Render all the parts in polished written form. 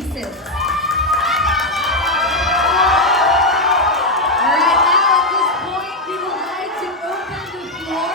places. Alright, now at this point, we would like to open the floor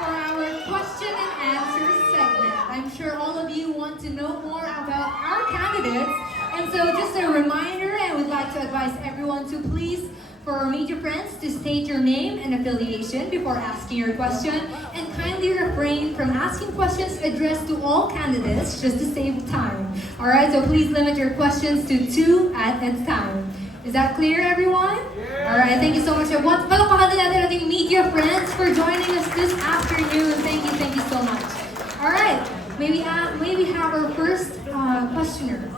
for our question and answer segment. I'm sure all of you want to know more about our candidates. And so just a reminder, I would like to advise everyone to please, for our media friends, to state your name and affiliation before asking your question, and kindly refrain from asking questions addressed to all candidates just to save time. Alright, so please limit your questions to 2 at a time. Is that clear, everyone? Yeah. Alright, thank you so much. Once palakpakan din natin ating media friends for joining us this afternoon. Thank you so much. Alright, may we have our first questioner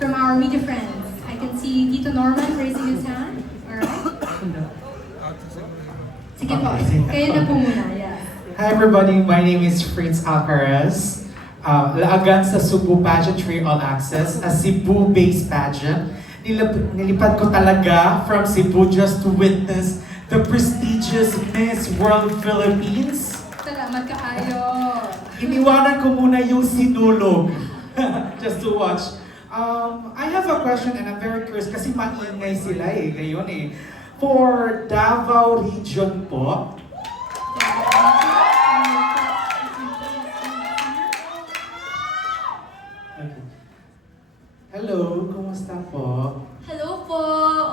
from our media friends. I can see Tito Norman raising his hand. Alright? Sige po, kayo na po muna. Yeah. Hi everybody, my name is Fritz Alcaraz. Laagan sa Cebu Pageantry All Access, a Cebu-based pageant. Nilipad ko talaga from Cebu just to witness the prestigious Miss World Philippines. Salamat kaayo. Iniwanan ko muna yung sinulog just to watch. I have a question and I'm very curious kasi maingay sila ngayon For Davao Region po. Okay. Hello, kumusta po? Hello po!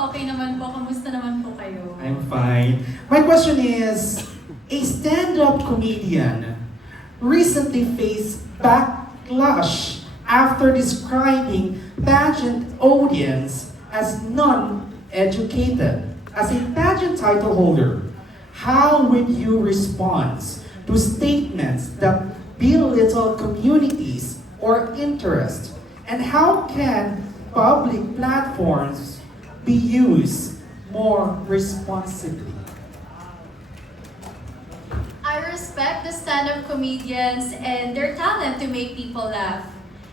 Okay naman po. Kamusta naman po kayo? I'm fine. My question is, a stand-up comedian recently faced backlash after describing pageant audience as non-educated. As a pageant title holder, how would you respond to statements that belittle communities or interests? And how can public platforms be used more responsibly? I respect the stand-up comedians and their talent to make people laugh.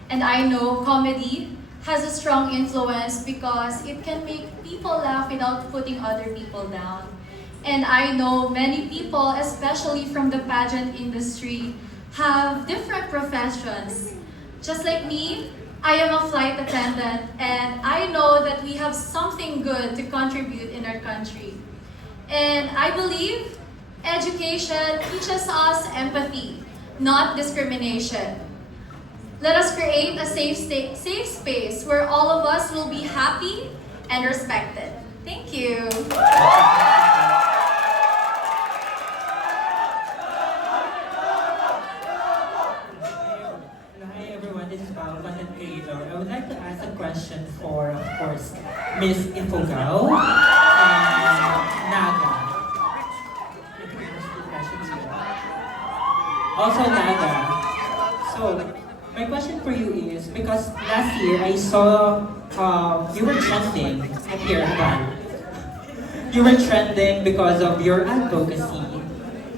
And I know comedy has a strong influence because it can make people laugh without putting other people down. And I know many people, especially from the pageant industry, have different professions. Just like me, I am a flight attendant and I know that we have something good to contribute in our country. And I believe education teaches us empathy, not discrimination. Let us create a safe space where all of us will be happy and respected. Thank you. Hi everyone, this is Paolo, content creator. I would like to ask a question for, of course, Miss Ifugao and Naga. Also Naga. So, my question for you is, because last year I saw you were trending at your event. You were trending because of your advocacy.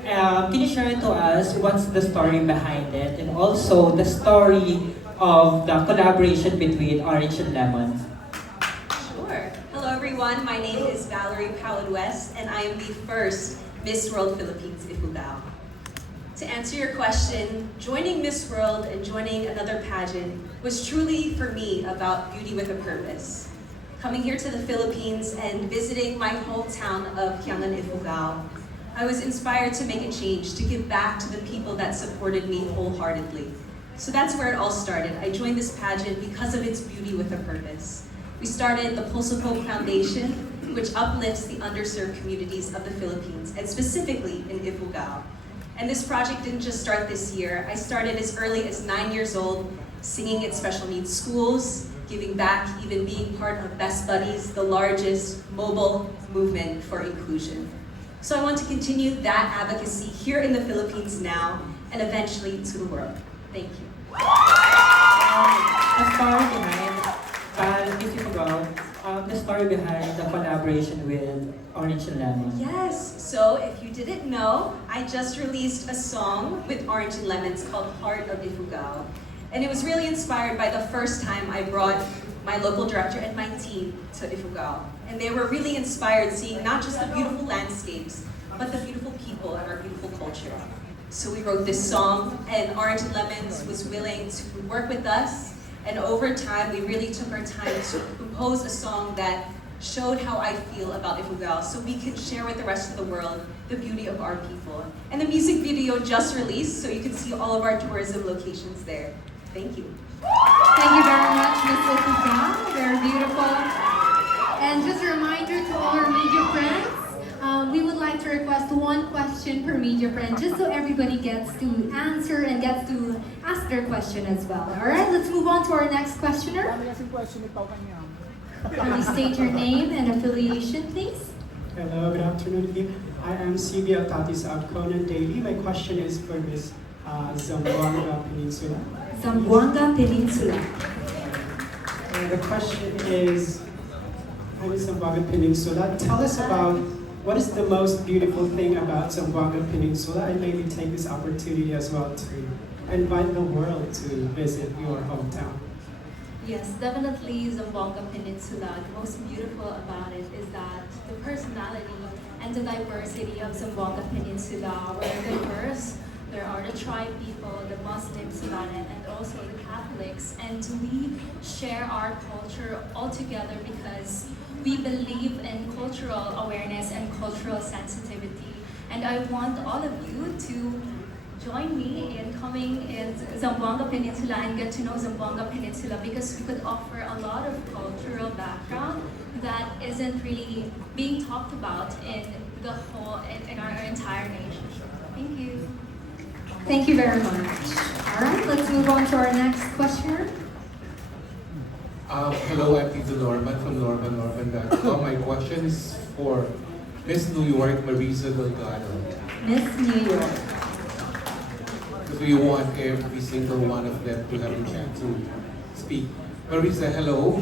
Can you share to us what's the story behind it and also the story of the collaboration between Orange and Lemon? Sure. Hello everyone, my name is Valerie Powell West and I am the first Miss World Philippines Ifugao. To answer your question, joining Miss World and joining another pageant was truly, for me, about beauty with a purpose. Coming here to the Philippines and visiting my hometown of Kiangan, Ifugao, I was inspired to make a change, to give back to the people that supported me wholeheartedly. So that's where it all started. I joined this pageant because of its beauty with a purpose. We started the Pulse of Hope Foundation, which uplifts the underserved communities of the Philippines, and specifically in Ifugao. And this project didn't just start this year. I started as early as 9 years old, singing at special needs schools, giving back, even being part of Best Buddies, the largest mobile movement for inclusion. So I want to continue that advocacy here in the Philippines now, and eventually to the world. Thank you. The story behind, Miss Ifugao, the story behind the collaboration with Orange and Lemon. Yes, so if you didn't know, I just released a song with Orange and Lemons called Heart of Ifugao. And it was really inspired by the first time I brought my local director and my team to Ifugao. And they were really inspired seeing not just the beautiful landscapes, but the beautiful people and our beautiful culture. So we wrote this song, and Orange and Lemons was willing to work with us And over time, we really took our time to compose a song that showed how I feel about Ifugao so we could share with the rest of the world the beauty of our people. And the music video just released, so you can see all of our tourism locations there. Thank you. Thank you very much, Ms. Ifugao. Very beautiful. And just a reminder to all our media friends, we would like to request one question per media friend, just so everybody gets to answer and gets to ask their question as well. All right, let's move on to our next questioner. Please state your name and affiliation, please. Hello, good afternoon team. I am CB Altatis of Conan Daily. My question is for Ms. Zamboanga Peninsula. Zamboanga Peninsula. The question is, I'm in Zamboanga Peninsula. Tell us about what is the most beautiful thing about Zamboanga Peninsula, and maybe take this opportunity as well to invite the world to visit your hometown. Yes, definitely Zamboanga Peninsula. The most beautiful about it is that the personality and the diversity of Zamboanga Peninsula. We're diverse. There are the tribe people, the Muslims, and also the Catholics. And we share our culture all together because we believe in cultural awareness and cultural sensitivity. And I want all of you to join me in coming in Zamboanga Peninsula and get to know Zamboanga Peninsula, because we could offer a lot of cultural background that isn't really being talked about in the whole, in our entire nation. Thank you. Thank you very much. All right, let's move on to our next questioner. Hello, I'm Tito Norman from norman.com. My question is for Miss New York, Marisa Delgado. Miss New York. Because we want every single one of them to have a chance to speak. Marisa, hello.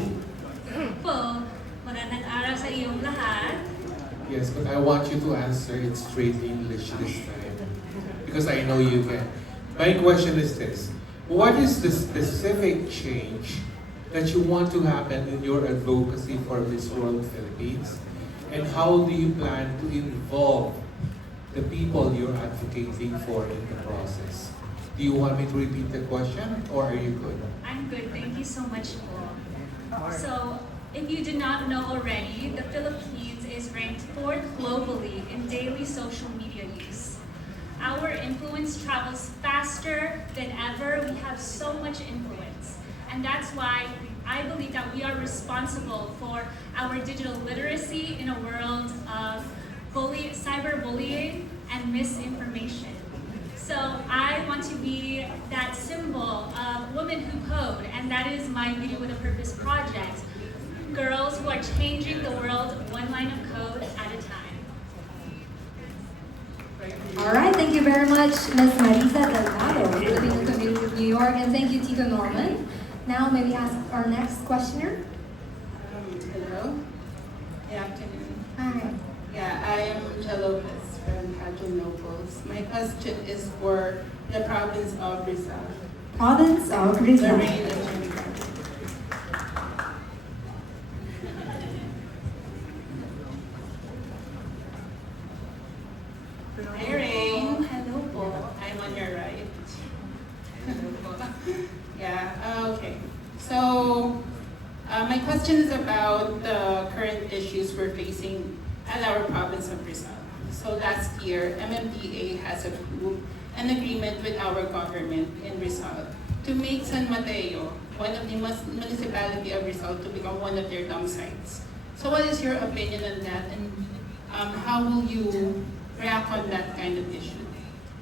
Po, magandang araw sa iyong lahat. Yes, but I want you to answer it straight English this time. Because I know you can. My question is this. What is the specific change that you want to happen in your advocacy for Miss World Philippines? And how do you plan to involve the people you're advocating for in the process? Do you want me to repeat the question, or are you good? I'm good, thank you so much po. So, if you do not know already, the Philippines is ranked 4th globally in daily social media use. Our influence travels faster than ever. We have so much influence. And that's why I believe that we are responsible for our digital literacy in a world of cyberbullying and misinformation. So I want to be that symbol of women who code, and that is my Beauty with a Purpose project. Girls who are changing the world one line of code at a time. All right, thank you very much, Ms. Marisa Delgado, living in the community of New York, and thank you, Tito Norman. Now, may we ask our next questioner? Hello. Good afternoon. Hi. Yeah, I am Michelle Lopez from Hadron Nobles. My question is for the province of Rizal. Province of Rizal. Lorraine and Jennifer. Hi, Rain. Hello po. I'm on your right. Yeah, okay. So, my question is about the current issues we're facing at our province of Rizal. So last year, MMDA has approved an agreement with our government in Rizal to make San Mateo, one of the municipality of Rizal, to become one of their dump sites. So what is your opinion on that, and how will you react on that kind of issue?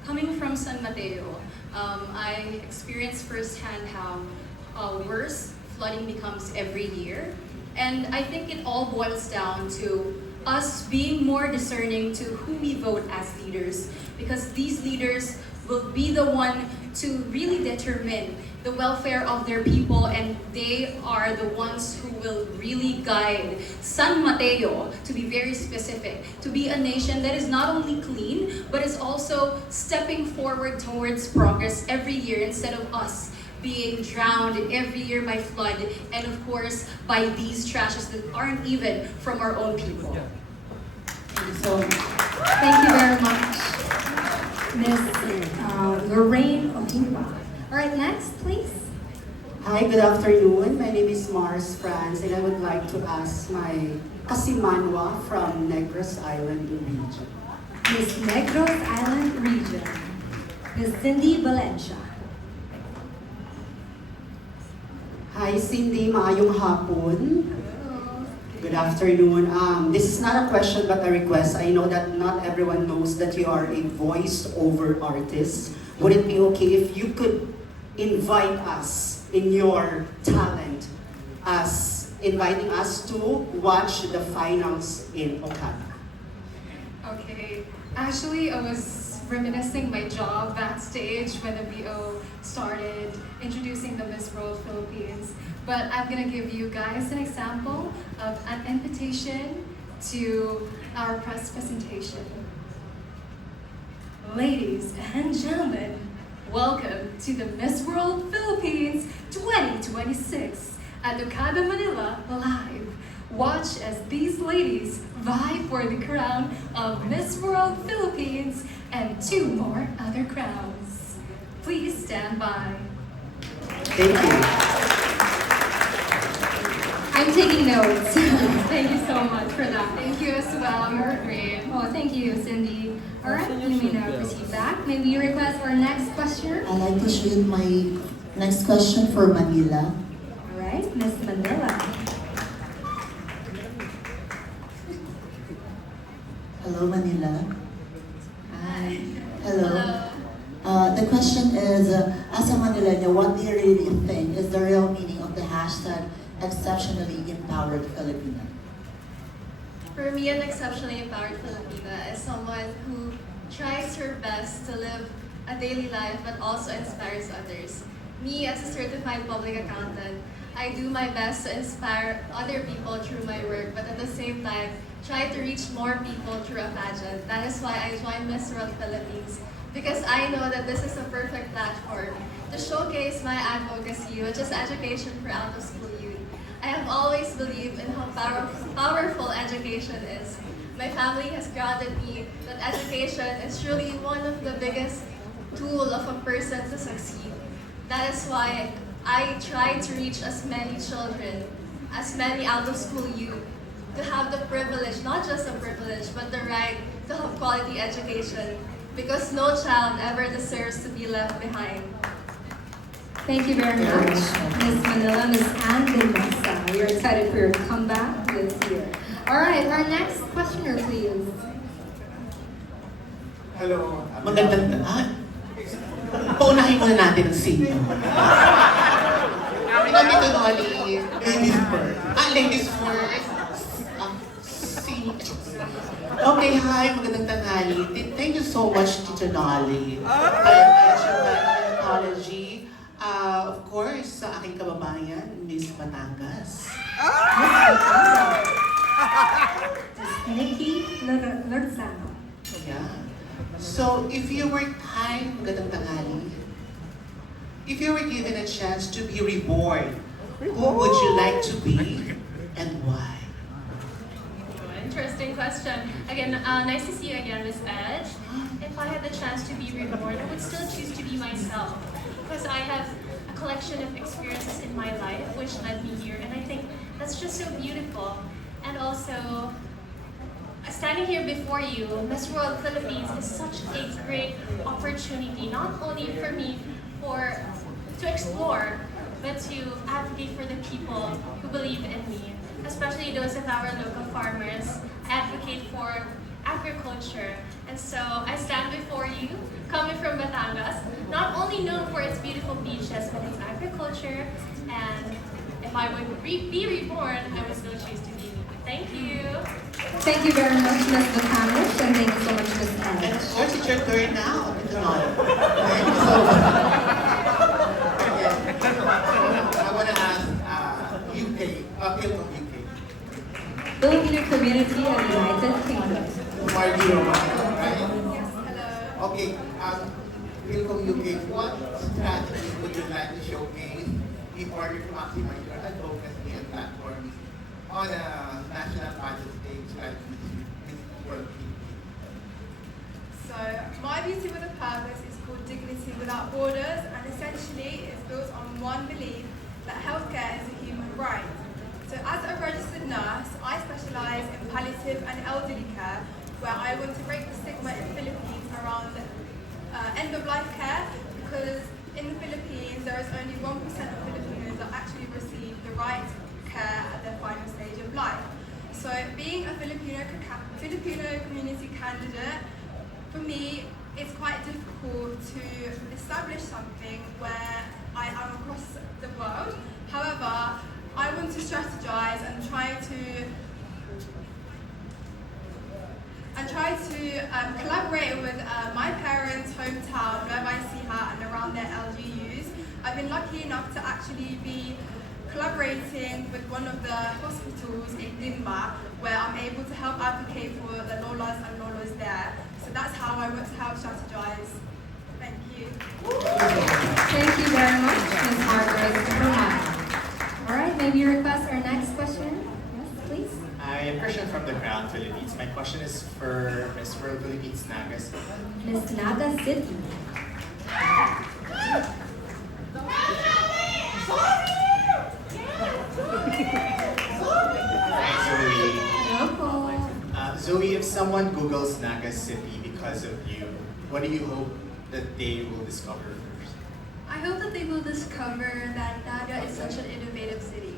Coming from San Mateo, I experienced firsthand how worse flooding becomes every year. And I think it all boils down to us being more discerning to who we vote as leaders, because these leaders will be the one to really determine the welfare of their people, and they are the ones who will really guide San Mateo, to be very specific, to be a nation that is not only clean, but is also stepping forward towards progress every year, instead of us being drowned every year by flood, and of course by these trashes that aren't even from our own people. So, thank you very much, Ms. Lorraine Ohiwa. All right, next, please. Hi, good afternoon. My name is Mars Franz, and I would like to ask my Kasimanwa from Negros Island region. Miss Negros Island region, Miss Cindy Valencia. Hi, Cindy. Maayong hapon. Good afternoon. This is not a question but a request. I know that not everyone knows that you are a voice-over artist. Would it be okay if you could invite us in your talent as inviting us to watch the finals in Okada? Okay. Actually, I was reminiscing my job backstage when the VO started introducing the Miss World Philippines. But I'm gonna give you guys an example of an invitation to our press presentation. Ladies and gentlemen, welcome to the Miss World Philippines 2026 at Okada, Manila Live. Watch as these ladies vie for the crown of Miss World Philippines and 2 more other crowns. Please stand by. Thank you. I'm taking notes. Thank you so much for that. Thank you as well. You're great. Oh, thank you, Cindy. All right, you may now proceed back. May we request our next questioner? I'd like to shoot my next question for Manila. All right, Miss Manila. Hello, Manila. Hi. Hello. The question is, as a Manileño, what do you really think is the real meaning of the hashtag exceptionally empowered Filipina? For me, an exceptionally empowered Filipina is someone who tries her best to live a daily life but also inspires others. Me, as a certified public accountant, I do my best to inspire other people through my work, but at the same time, try to reach more people through a pageant. That is why I joined Miss World Philippines, because I know that this is a perfect platform to showcase my advocacy, which is education for out-of-school youth. I have always believed in how powerful education is. My family has grounded me that education is truly one of the biggest tool of a person to succeed. That is why I try to reach as many children, as many out-of-school youth, to have the privilege, not just a privilege, but the right to have quality education, because no child ever deserves to be left behind. Thank you very much, Miss Manila, Miss Anne de Mesa. We're excited for your comeback this year. All right, our next questioner, please. Hello. Magandang paunahin muna natin ang sino. Dito Noli. Ladies first. Ladies first. Okay, hi, magandang tanghali. Thank you so much, Tito Nolly. I am Edgemar Anthology. Of course, sa aking kababayan, Miss Batangas. Miss Nikki Lorzano. Yeah. So, if you were, hi, magandang tanghali. If you were given a chance to be reborn, who would you like to be and why? Interesting question. Again, nice to see you again, Miss Edge. If I had the chance to be reborn, I would still choose to be myself, because I have a collection of experiences in my life which led me here, and I think that's just so beautiful. And also, standing here before you, Miss World Philippines is such a great opportunity, not only for me to explore, but to advocate for the people who believe in me, especially those of our local farmers. I advocate for agriculture, and so I stand before you, coming from Batangas, not only known for its beautiful beaches, but its agriculture, and if I would be reborn, I would still choose to be me. Thank you. Thank you very much, Ms. Batangas, and thank you so much, Ms. And Edge. of course, it's your turn now, Tito Nolly. Thank you so much. I want to ask UK, Philippine UK. Filipino community of the United Kingdom. Margie Romano, right? Yes, hello. Okay, Philippine UK, what strategies would you like to showcase in order to maximize your advocacy and platform on a national pageant stage like Miss World? So, My Beauty with a Purpose is called Dignity Without Borders, and essentially it's built on one belief palliative and elderly care, where I want to break the stigma in the Philippines around end-of-life care, because in the Philippines there is only 1% of Filipinos that actually receive the right care at their final stage of life. So being a Filipino community candidate, for me, it's quite difficult to establish something where I am across the world. However, I want to strategize and try to collaborate with my parents' hometown, Nueva Ecija, and around their LGUs. I've been lucky enough to actually be collaborating with one of the hospitals in Dimba, where I'm able to help advocate for the Lolas and Lolos there. So that's how I want to help strategize. Thank you. Thank you very much, Ms. Margaret Herman. All right, maybe you request our next question. Yes, please. I am Christian from the Crown Philippines. My question is for Miss World Philippines Nagas. Miss Naga City. Zoe, if someone Googles Naga City because of you, what do you hope that they will discover first? I hope that they will discover that Naga is such an innovative city.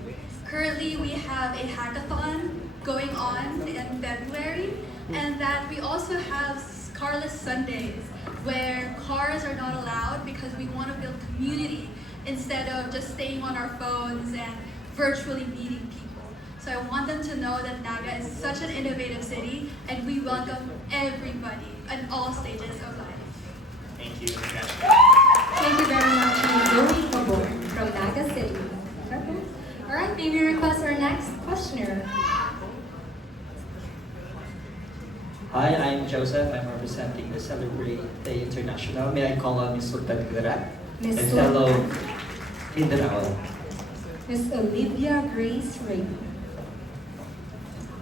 Currently, we have a hackathon going on in February, and that we also have Carless Sundays, where cars are not allowed because we want to build community instead of just staying on our phones and virtually meeting people. So I want them to know that Naga is such an innovative city, and we welcome everybody at all stages of life. Thank you. Thank you very much, Ms. Zoe Pabor from Naga City. All right, maybe request our next questioner. Hi, I'm Joseph. I'm representing the Celebrate Day International. May I call on Ms. Sultan Kudarat? Ms. And Sultan. fellow Mindanao. Ms. Olivia Grace Ray.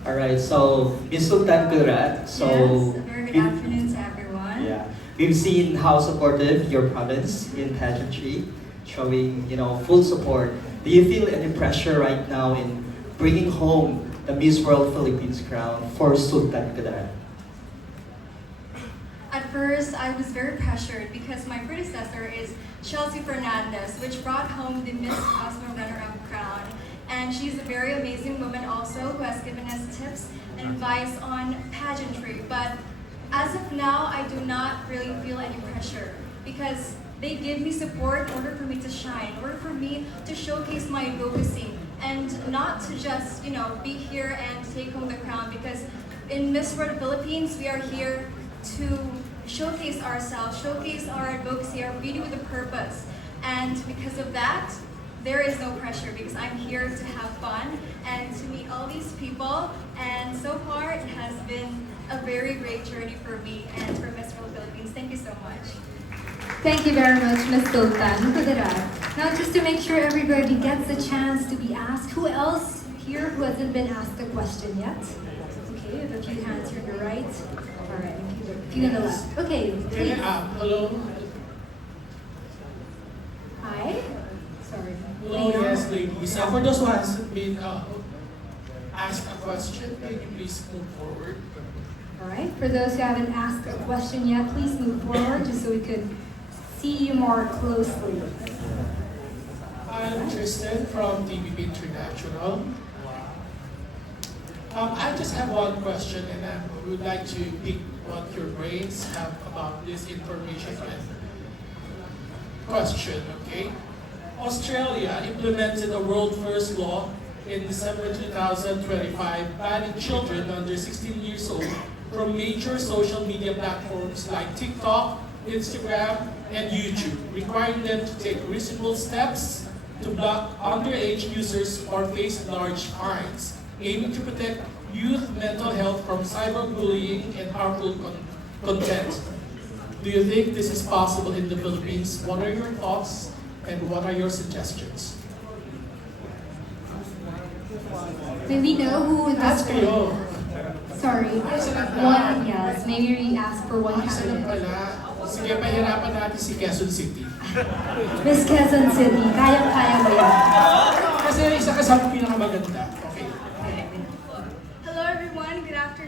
Alright, so Ms. Sultan Kudarat, so... Yes, a very good afternoon to everyone. Yeah. We've seen how supportive your province in pageantry, showing, full support. Do you feel any pressure right now in bringing home the Miss World Philippines crown for Sultan Kudarat? At first, I was very pressured because my predecessor is Chelsea Fernandez, which brought home the Miss Cosmo runner-up crown. And she's a very amazing woman also who has given us tips and advice on pageantry. But as of now, I do not really feel any pressure because they give me support in order for me to shine, in order for me to showcase my advocacy, and not to just, be here and take home the crown, because in Miss World Philippines, we are here to showcase ourselves, showcase our advocacy, our beauty with a purpose. And because of that, there is no pressure because I'm here to have fun and to meet all these people. And so far, it has been a very great journey for me and for Miss World Philippines. Thank you so much. Thank you very much, Ms. Sultan Kudarat. Now, just to make sure everybody gets a chance to be asked, who else here who hasn't been asked a question yet? Okay, we have a few hands here on the right. All right, a few on the left. Okay, please. Hello. Hi. Sorry. Hello, yes, ladies. For those who hasn't been asked a question, can you please move forward? All right, for those who haven't asked a question yet, please move forward just so we could see you more closely. I'm Tristan from TVP International. I just have one question, and I would like to pick what your brains have about this information and question, okay? Australia implemented a world-first law in December 2025 banning children under 16 years old from major social media platforms like TikTok, Instagram, and YouTube, requiring them to take reasonable steps to block underage users or face large fines, aiming to protect youth mental health from cyberbullying and harmful content. Do you think this is possible in the Philippines? What are your thoughts and what are your suggestions? May we know who this Ask kayo. Sorry, one, yes. Maybe we ask for one candidate. Sige, pahirapan natin si Quezon City. Miss Quezon City, kaya-kaya mo yan. Kasi isa ka sa pinakamaganda. Okay. Hello everyone, good afternoon.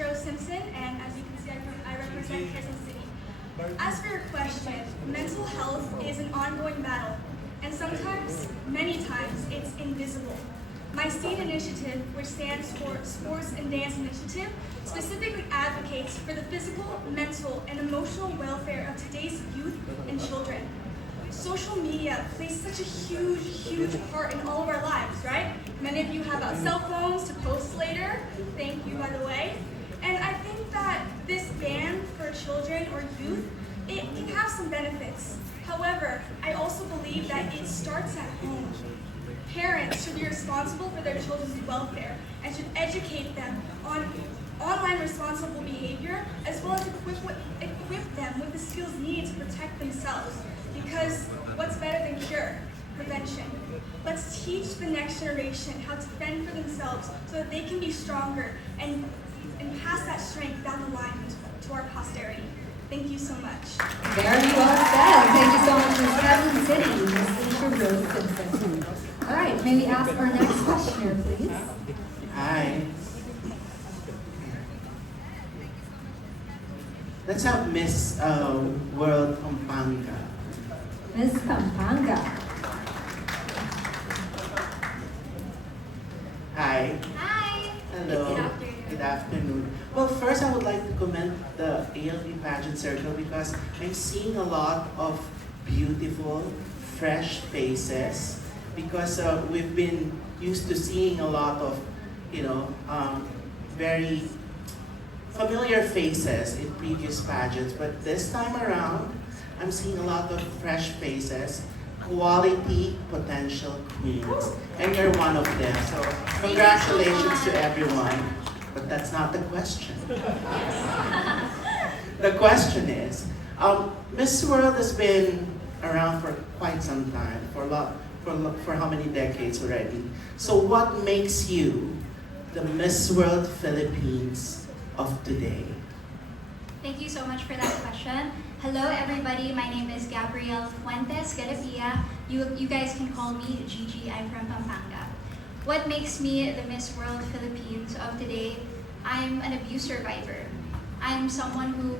Rose Simpson, and as you can see, I represent Quezon City. As for your question, mental health is an ongoing battle, and sometimes, many times, it's invisible. My STEAM initiative, which stands for Sports and Dance Initiative, specifically advocates for the physical, mental, and emotional welfare of today's youth and children. Social media plays such a huge part in all of our lives, right? Many of you have cell phones to post later. Thank you, by the way. And I think that this ban for children or youth, it can have some benefits. However, I also believe that it starts at home. Parents should be responsible for their children's welfare and should educate them on online responsible behavior, as well as equip them with the skills needed to protect themselves. Because what's better than cure? Prevention. Let's teach the next generation how to fend for themselves so that they can be stronger and pass that strength down the line to our posterity. Thank you so much. Very well said. Thank you so much, Ms. Quezon City, Ms. Alicia Rose Simpson. All right, may we ask our next questioner, please? Hi. Let's have Miss World Pampanga. Ms. Pampanga. Hi. Hi. Hello. Good afternoon. Good afternoon. Well, first I would like to commend the ALB Pageant Circle because I'm seeing a lot of beautiful, fresh faces because we've been used to seeing a lot of, very familiar faces in previous pageants, but this time around, I'm seeing a lot of fresh faces, quality potential queens, and you're one of them. So congratulations to everyone. But that's not the question. The question is, Miss World has been around for quite some time, for how many decades already? So what makes you the Miss World Philippines of today? Thank you so much for that question. Hello everybody, my name is Gabrielle Fuentes Garapia. You guys can call me Gigi, I'm from Pampanga. What makes me the Miss World Philippines of today? I'm an abuse survivor. I'm someone who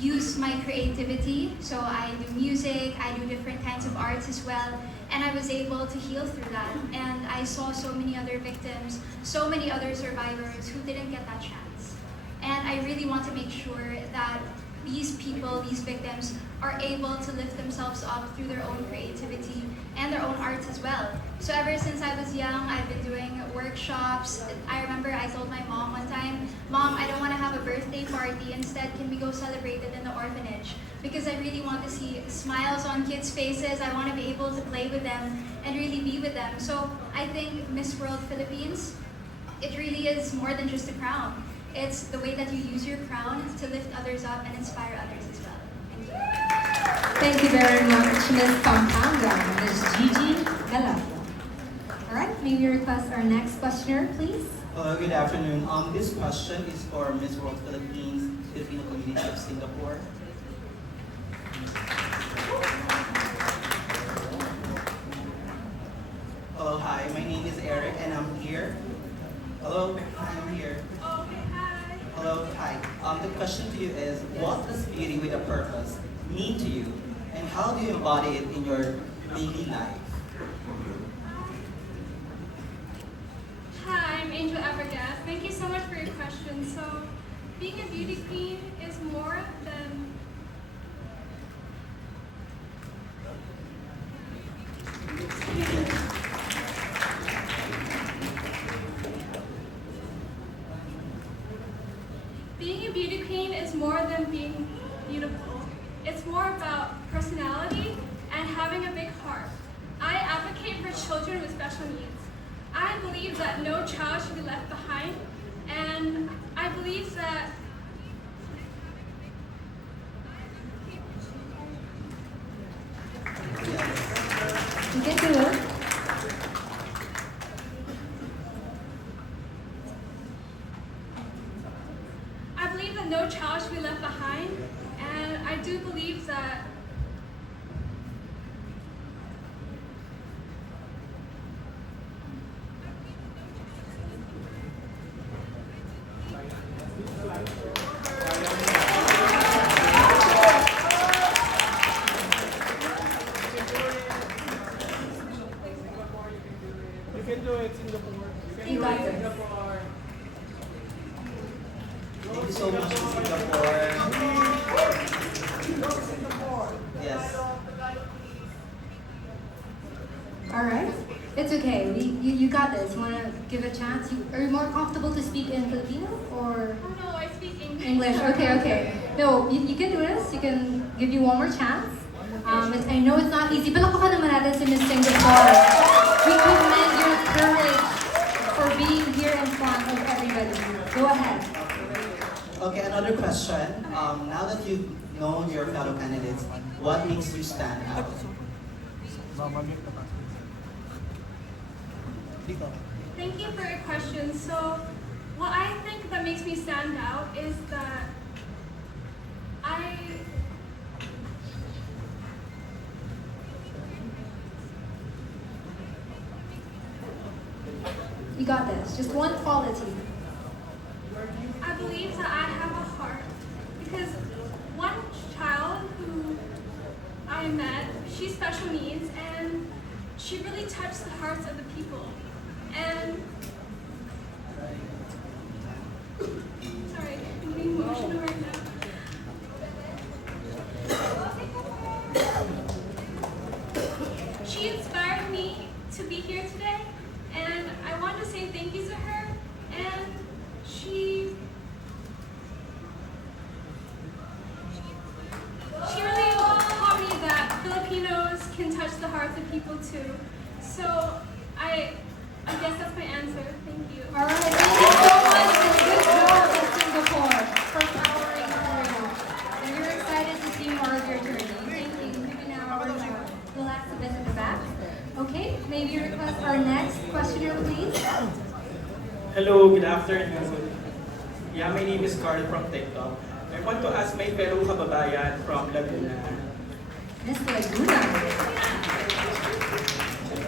used my creativity, so I do music, I do different kinds of arts as well, and I was able to heal through that. And I saw so many other victims, so many other survivors who didn't get that chance. And I really want to make sure that these people, these victims, are able to lift themselves up through their own creativity and their own arts as well. So ever since I was young, I've been doing workshops. I remember I told my mom one time, Mom, I don't want to have a birthday party. Instead, can we go celebrate it in the orphanage? Because I really want to see smiles on kids' faces. I want to be able to play with them and really be with them. So I think Miss World Philippines, it really is more than just a crown. It's the way that you use your crown to lift others up and inspire others as well. Thank you. Thank you very much, Ms. Pampanga, Ms. Gigi Galapia. All right, may we request our next questioner, please? Hello, good afternoon. This question is for Miss World Philippines, Filipino community of Singapore. Hello, hi, my name is Eric and I'm here. Hello, I'm here. Okay, hi. Hello, hi. The question to you is, what does beauty with a purpose mean to you, and how do you embody it in your daily life? Hi, I'm Angel Abergath. Thank you so much for your question. So, being a beauty queen is more than being a beauty queen is more than being beautiful. It's more about personality and having a big heart. I advocate for children with special needs. I believe that no child should be left behind, and I believe that You can do it. I believe that no child should be left behind, and I do believe that can do it, Singapore. You got this. Singapore. Thank you so much, Singapore. Yes. All right. It's okay. You got this. You want to give a chance? Are you more comfortable to speak in Filipino or Oh no, I speak English. English? Okay. No, you can do this. You can give you one more chance. I know it's not easy. Palakpakan naman natin si Miss Singapore. We commend your courage for being here in front of everybody. Go ahead. Okay, another question. Now that you've known your fellow candidates, what makes you stand out? Thank you for your question. So, what I think that makes me stand out is that You got this. Just one quality. I believe that I have a heart because one child who I met, she's special needs and she really touched the hearts of the people. And sorry, I'm getting emotional right now. She inspired me to be here today, and I want to say thank you to her. And she really taught me that Filipinos can touch the hearts of people too. So I guess that's my answer. Thank you. All right. Thank you so much. And good job, Miss Singapore, for powering through. And we're excited to see more of your journey. Thank you. Maybe now we're going to relax a bit at the back. Okay. Maybe request our next questioner, please. Hello, good afternoon. Yeah, my name is Carl from TikTok. I want to ask my fellow kababayan from Laguna. Miss Laguna.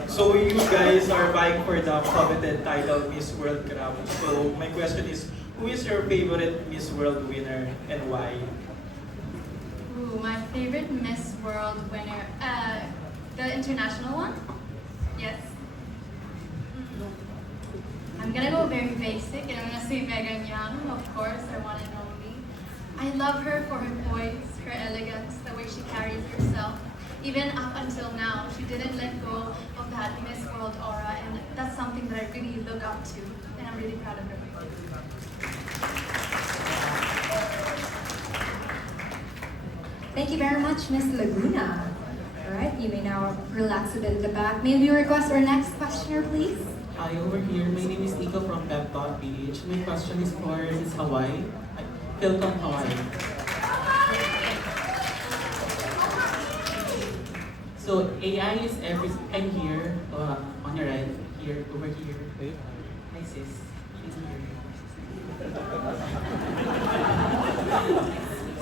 So you guys are vying for the coveted title Miss World Crown. So my question is, who is your favorite Miss World winner and why? Ooh, my favorite Miss World winner, the international one? Yes. I'm gonna go very basic and I'm gonna say Megan Young, of course, I want to know me. I love her for her poise, her elegance, the way she carries herself. Even up until now, she didn't let go of that Miss World aura, and that's something that I really look up to, and I'm really proud of her. Thank you very much, Miss Laguna. All right, you may now relax a bit at the back. May we request our next questioner, please? Hi, over here. My name is Nico from Pep.ph. My question is for Miss Hawaii. Philcom Hawaii. So AI is every. I'm here on your right, here, over here. Hi sis. She's here.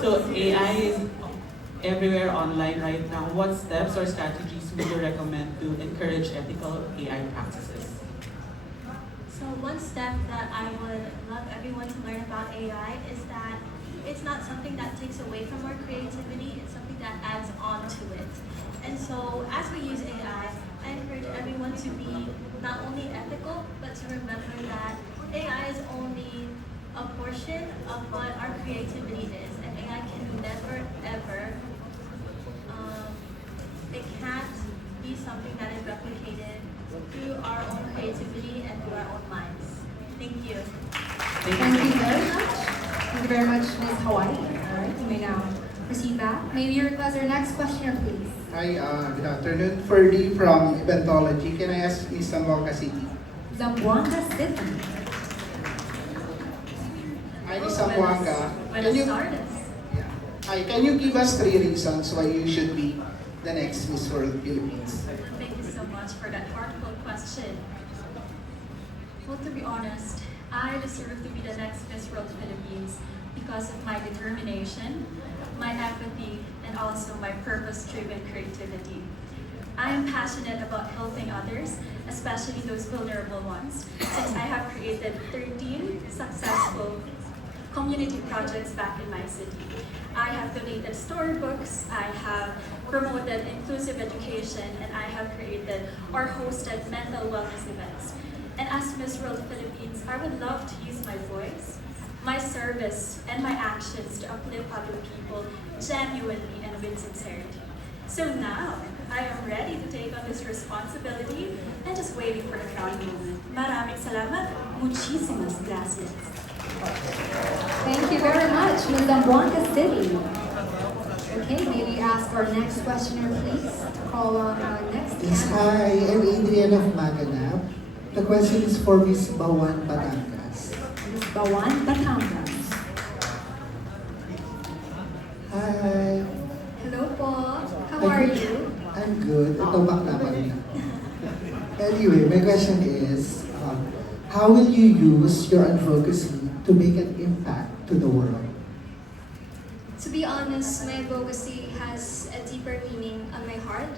So AI is everywhere online right now. What steps or strategies would you recommend to encourage ethical AI practices? So one step that I would love everyone to learn about AI is that it's not something that takes away from our creativity, it's something that adds on to it. And so as we use AI, I encourage everyone to be not only ethical, but to remember that AI is only a portion of what our creativity is. And AI can never, ever, it can't be something that is replicated through our own creativity and through our own minds. Thank you. Thank you very much. Thank you very much, Ms. Hawaii. All right, you may now proceed back. May we request our next questioner, please? Hi, good afternoon. Ferdy from Eventology. Can I ask Miss Zamboanga City? Zamboanga City. Hi, Miss Zamboanga. Buenos Aires. Hi, can you give us 3 reasons why you should be the next Miss World Philippines? Thank you so much for that heartfelt question. Well, to be honest, I deserve to be the next Miss World Philippines because of my determination, my empathy, and also my purpose-driven creativity. I am passionate about helping others, especially those vulnerable ones, since I have created 13 successful community projects back in my city. I have donated storybooks, I have promoted inclusive education, and I have created or hosted mental wellness events. And as Miss World Philippines, I would love to use my voice, my service, and my actions to uplift other people genuinely and with sincerity. So now, I am ready to take on this responsibility and just waiting for the crowning moment. Maraming salamat. Muchísimas gracias. Thank you very much, Ms. Zamboanga City. Okay, may we ask our next questioner, please, to call on our next Yes, candidate. hi, I'm Adrian of Maganap. The question is for Miss Bawan Batangas. Ms. Bawan Batangas. Hi. Hello po. How are you? I'm good. Ito bakla pa rin. Anyway, my question is, how will you use your advocacy to make an impact to the world? To be honest, my advocacy has a deeper meaning on my heart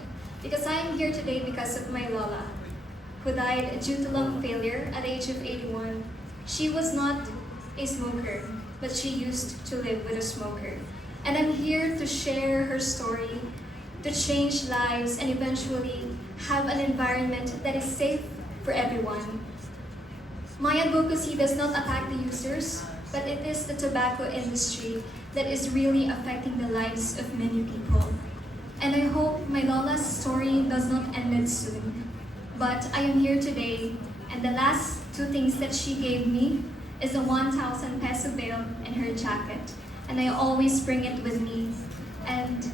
because I am here today because of my Lola, who died due to lung failure at the age of 81. She was not a smoker, but she used to live with a smoker. And I'm here to share her story, to change lives and eventually have an environment that is safe for everyone. My advocacy does not attack the users, but it is the tobacco industry that is really affecting the lives of many people. And I hope my Lola's story does not end it soon. But I am here today, and the last two things that she gave me is a 1,000 peso bill in her jacket. And I always bring it with me. And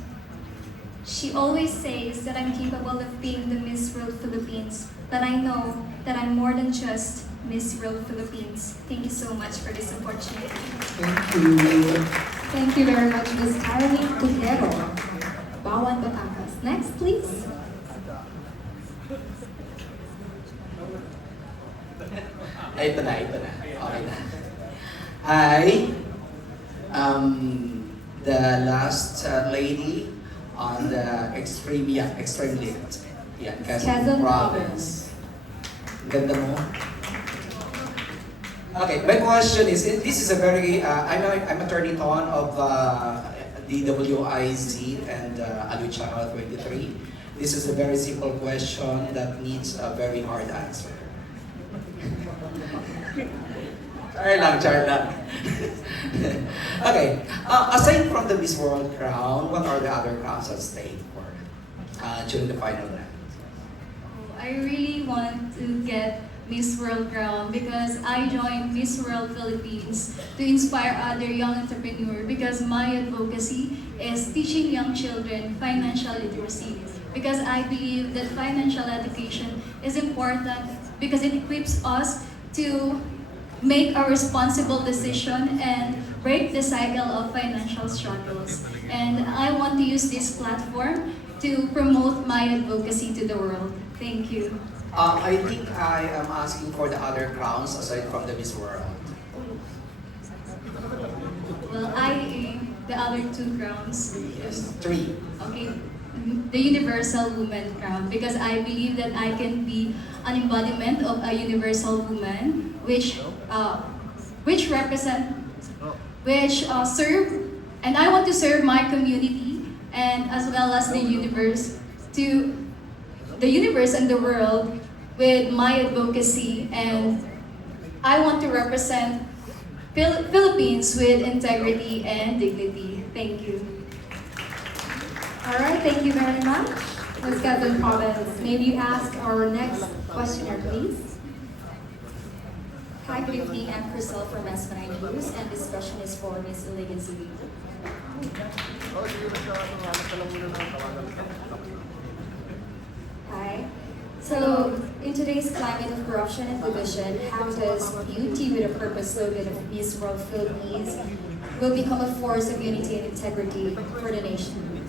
she always says that I'm capable of being the Miss World Philippines, but I know that I'm more than just Miss World Philippines. Thank you so much for this opportunity. Thank you. Thank you very much, Ms. Caroline Tujero. Bawan Batangas. Next, please. Ito na. Okay na. Hi. The last lady on the extreme left. Yeah, Quezon Province. Ganda mo. Okay, my question is, this is a very, I'm attorney Ton of DWIZ and Alu Channel 23. This is a very simple question that needs a very hard answer. Char lang. Okay, aside from the Miss World crown, what are the other crowns at stake for during the final round? I really want to get Miss World crown because I joined Miss World Philippines to inspire other young entrepreneurs because my advocacy is teaching young children financial literacy because I believe that financial education is important because it equips us to make a responsible decision and break the cycle of financial struggles. And I want to use this platform to promote my advocacy to the world. Thank you. I think I am asking for the other crowns aside from the Miss World. Well, I aim the other two crowns. Yes, 3. Okay, the Universal Woman crown because I believe that I can be an embodiment of a universal woman which serve, and I want to serve my community and as well as the universe and the world with my advocacy, and I want to represent Philippines with integrity and dignity. Thank you. All right, thank you very much, Ms. Quezon Province. May we ask our next questioner, please? Hi, good evening. I'm Crystal from S9 News, and this question is for Ms. Iligan Zubito. Hi. So, in today's climate of corruption and division, how does beauty with a purpose slogan of Miss World Philippines will become a force of unity and integrity for the nation?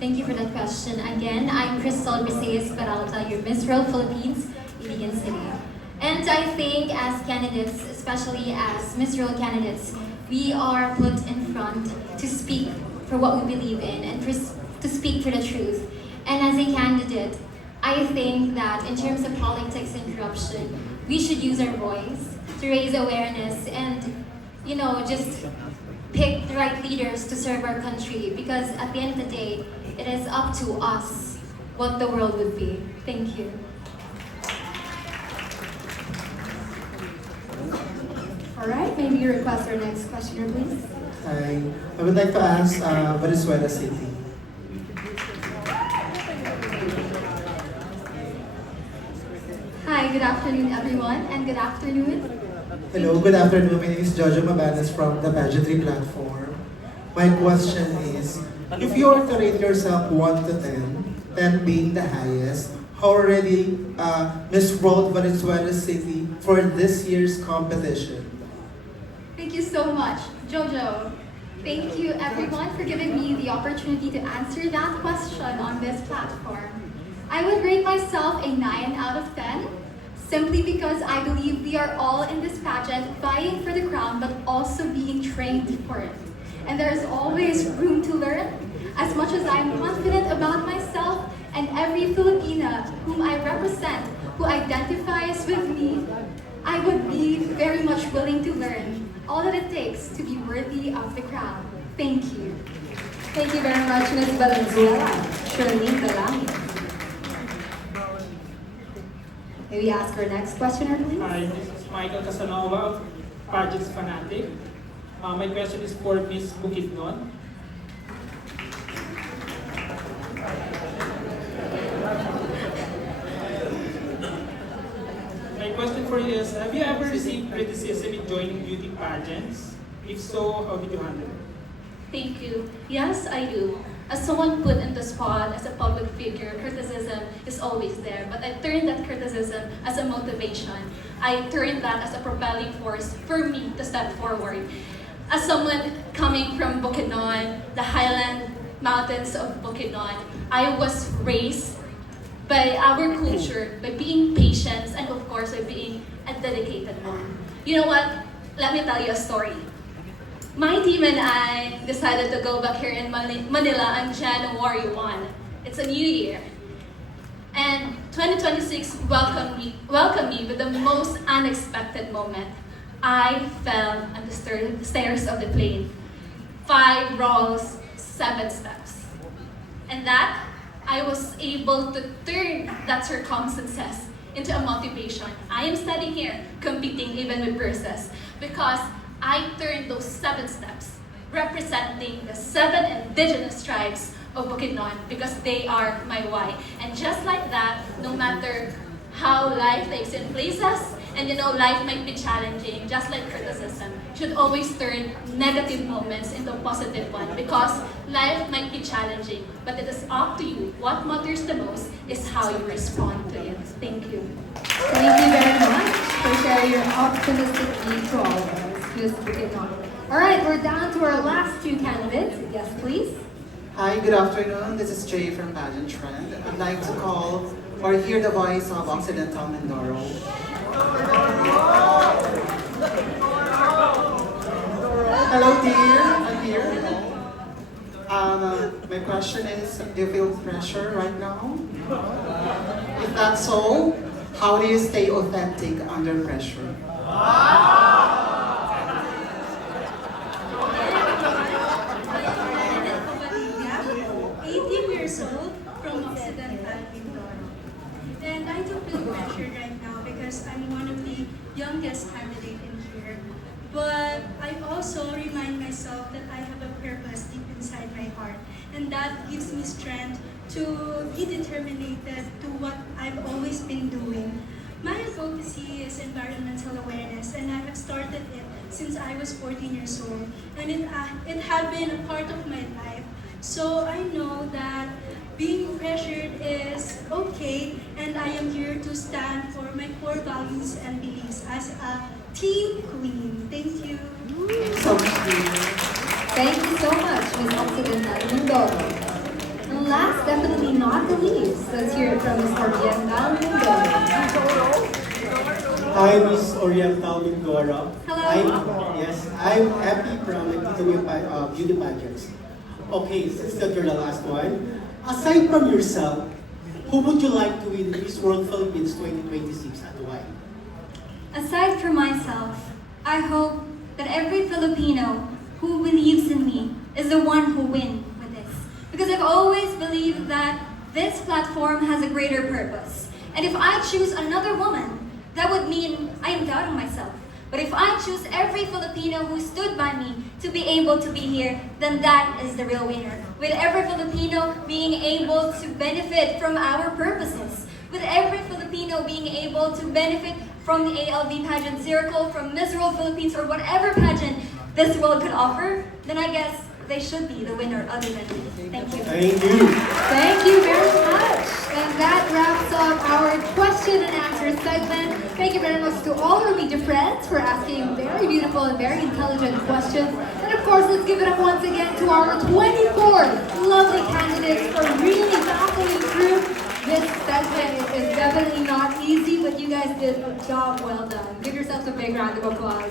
Thank you for that question. Again, I'm Crystal Briseis Peralta, your Miss World Philippines, Iligan City. And I think as candidates, especially as Miss World candidates, we are put in front to speak for what we believe in and to speak for the truth. And as a candidate, I think that in terms of politics and corruption, we should use our voice to raise awareness and, just pick the right leaders to serve our country, because at the end of the day, it is up to us what the world would be. Thank you. All right, maybe you request our next questioner, please. Hi, I would like to ask Venezuela City. Hi, good afternoon everyone, and good afternoon. Hello, good afternoon. My name is Jojo Mabanas from the Pageantry Platform. My question is, if you were to rate yourself 1 to 10, 10 being the highest, how already Miss World Venezuela City for this year's competition? Thank you so much, Jojo. Thank you everyone for giving me the opportunity to answer that question on this platform. I would rate myself a 9 out of 10, simply because I believe we are all in this pageant vying for the crown, but also being trained for it. And there's always room to learn. As much as I'm confident about myself and every Filipina whom I represent, who identifies with me, I would be very much willing to learn all that it takes to be worthy of the crown. Thank you. Thank you very much, Ms. Valenzuela. Charlene Galami. May we ask our next questioner, please? Hi, this is Michael Casanova of Pageants Fanatic. My question is for Ms. Bukidnon. My question for you is, have you ever received criticism in joining beauty pageants? If so, how did you handle it? Thank you. Yes, I do. As someone put in the spot as a public figure, criticism is always there. But I turned that criticism as a motivation. I turned that as a propelling force for me to step forward. As someone coming from Bukidnon, the highland mountains of Bukidnon, I was raised by our culture, by being patient, and of course, by being a dedicated mom. You know what? Let me tell you a story. My team and I decided to go back here in Manila on January 1. It's a new year. And 2026 welcomed me with the most unexpected moment. I fell on the stairs of the plane. 5 rolls, 7 steps. And that, I was able to turn that circumstances into a motivation. I am standing here competing even with verses because I turned those 7 steps representing the 7 indigenous tribes of Bukidnon because they are my why. And just like that, no matter how life takes in places, and life might be challenging, just like criticism, should always turn negative moments into a positive one because life might be challenging, but it is up to you. What matters the most is how you respond to it. Thank you. Thank you very much for sharing your optimistic view to all of us. Ms. Bukidnon. All right, we're down to our last 2 candidates. Yes, please. Hi, good afternoon. This is Jay from Pageant Trend. I'd like to call or hear the voice of Occidental Mindoro. Hello, dear. I'm here. My question is, do you feel pressure right now? If that's so, how do you stay authentic under pressure? 18 years old from Occidental Mindoro. And I don't feel pressured right now because I'm one of the youngest candidates in here. But I also remind myself that I have a purpose deep inside my heart. And that gives me strength to be determined to what I've always been doing. My advocacy is environmental awareness, and I have started it since I was 14 years old. And it had been a part of my life. So I know that being pressured is okay, and I am here to stand for my core values and beliefs as a teen queen. Thank you. Thank you so much, Ms. Occidental Mindoro. And last, definitely not the least, let's hear it from Ms. Oriental Mindoro. Hi, Ms. Oriental Mindoro. Hello. I'm happy from the beauty pageants. Okay, since that you're the last one, aside from yourself, who would you like to win Miss World Philippines 2026 and why? Aside from myself, I hope that every Filipino who believes in me is the one who wins with this. Because I've always believed that this platform has a greater purpose. And if I choose another woman, that would mean I am doubting myself. But if I choose every Filipino who stood by me to be able to be here, then that is the real winner. With every Filipino being able to benefit from our purposes. With every Filipino being able to benefit from the ALV pageant circle, from Miss World Philippines, or whatever pageant this world could offer, then I guess they should be the winner other than me. Thank you. Thank you. Thank you very much. And that wraps up our question and answer segment. Thank you very much to all our media friends for asking very beautiful and very intelligent questions. And of course, let's give it up once again to our 24 lovely candidates for really battling through this segment. It is definitely not easy, but you guys did a job well done. Give yourselves a big round of applause.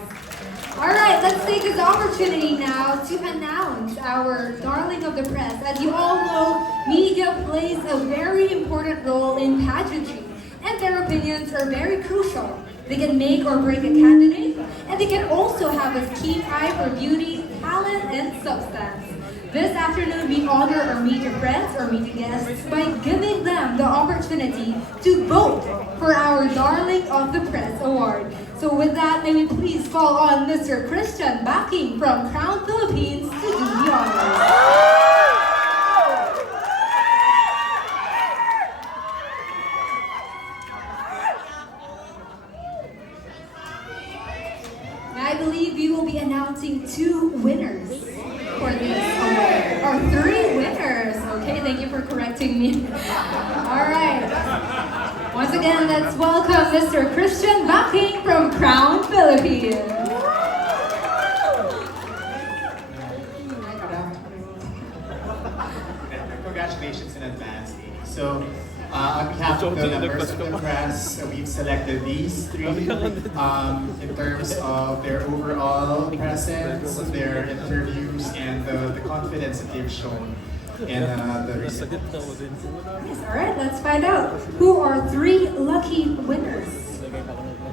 All right, let's take this opportunity now to announce our darling of the press. As you all know, media plays a very important role in pageantry, and their opinions are very crucial. They can make or break a candidate, and they can also have a keen eye for beauty, talent, and substance. This afternoon, we honor our media friends or media guests by giving them the opportunity to vote for our Darling of the Press Award. So with that, may we please call on Mr. Christian Backing from Crown Philippines to do the honors. I believe we will be announcing 2 winners for this award. Or 3 winners. Okay, thank you for correcting me. All right. Once again, let's welcome Mr. Christian Backing from Crown Philippines. Congratulations in advance, Amy. So, on behalf of the members of the press, we've selected these 3 in terms of their overall presence, their interviews, and the confidence that they've shown in the recent months. Yes, all right, let's find out who are 3 lucky winners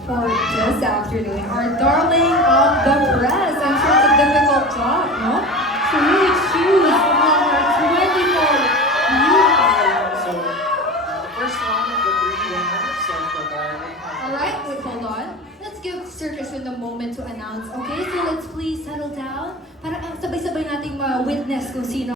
for this afternoon. Our darling of the press. I'm sure it's a difficult job, no? To really choose